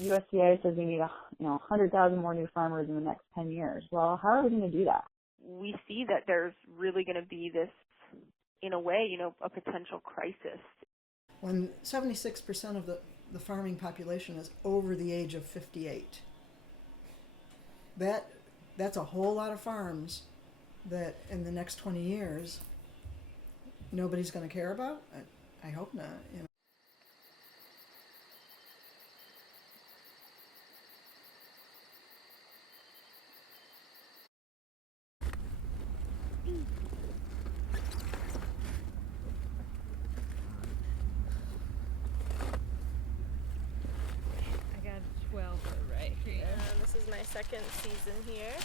USDA says we need 100,000 more new farmers in the next 10 years. Well, how are we going to do that? We see that there's really going to be this, in a way, a potential crisis. When 76% of the farming population is over the age of 58, that's a whole lot of farms that in the next 20 years nobody's going to care about. I hope not. I got 12 right here. This is my second season here.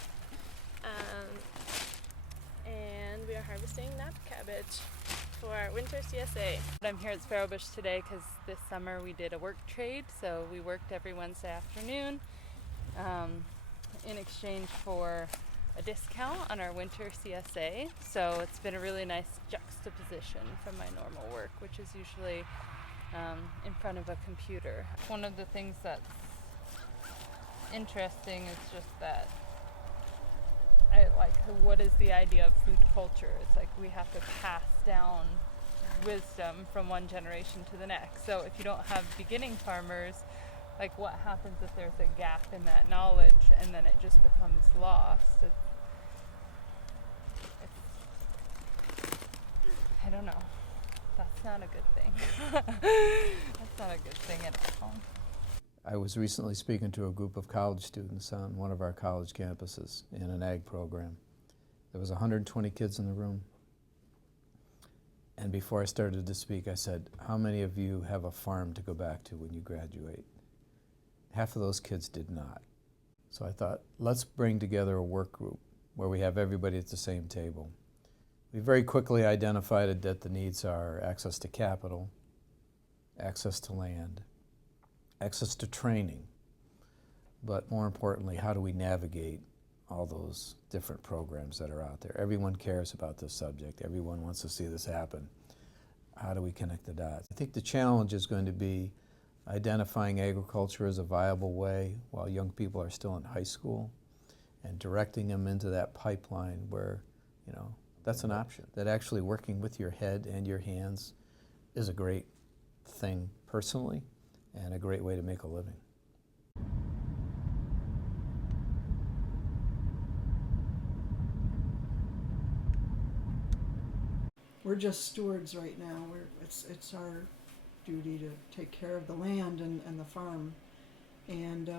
And we are harvesting nap cabbage for our winter CSA. I'm here at Sparrowbush today because this summer we did a work trade, so we worked every Wednesday afternoon in exchange for a discount on our winter CSA. So it's been a really nice juxtaposition from my normal work, which is usually in front of a computer. One of the things that's interesting is just that what is the idea of food culture? It's like we have to pass down wisdom from one generation to the next. So if you don't have beginning farmers, like what happens if there's a gap in that knowledge and then it just becomes lost? I don't know. That's not a good thing. That's not a good thing at all. I was recently speaking to a group of college students on one of our college campuses in an ag program. There was 120 kids in the room. And before I started to speak, I said, how many of you have a farm to go back to when you graduate? Half of those kids did not. So I thought, let's bring together a work group where we have everybody at the same table. We very quickly identified that the needs are access to capital, access to land, access to training, but more importantly, how do we navigate all those different programs that are out there? Everyone cares about this subject. Everyone wants to see this happen. How do we connect the dots? I think the challenge is going to be identifying agriculture as a viable way while young people are still in high school and directing them into that pipeline where, that's an option. That actually working with your head and your hands is a great thing personally and a great way to make a living. We're just stewards right now. It's our duty to take care of the land and the farm. And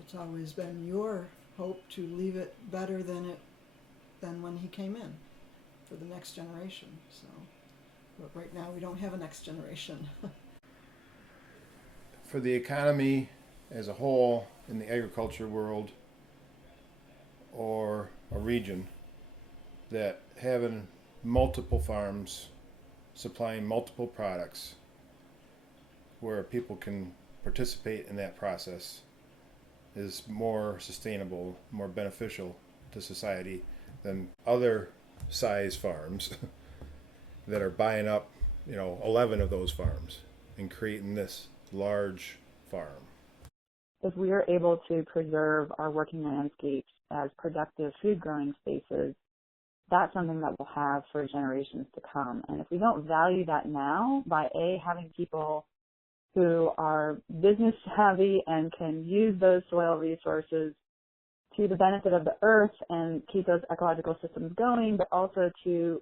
it's always been your hope to leave it better than when he came in for the next generation. So, but right now we don't have a next generation. For the economy as a whole in the agriculture world or a region, that having multiple farms supplying multiple products where people can participate in that process is more sustainable, more beneficial to society than other size farms that are buying up, 11 of those farms and creating this large farm. If we are able to preserve our working landscapes as productive food growing spaces, that's something that we'll have for generations to come. And if we don't value that now by having people who are business savvy and can use those soil resources to the benefit of the earth and keep those ecological systems going, but also to,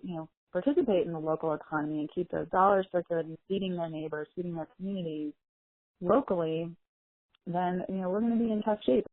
participate in the local economy and keep those dollars circulating, feeding their neighbors, feeding their communities locally, then, we're going to be in tough shape.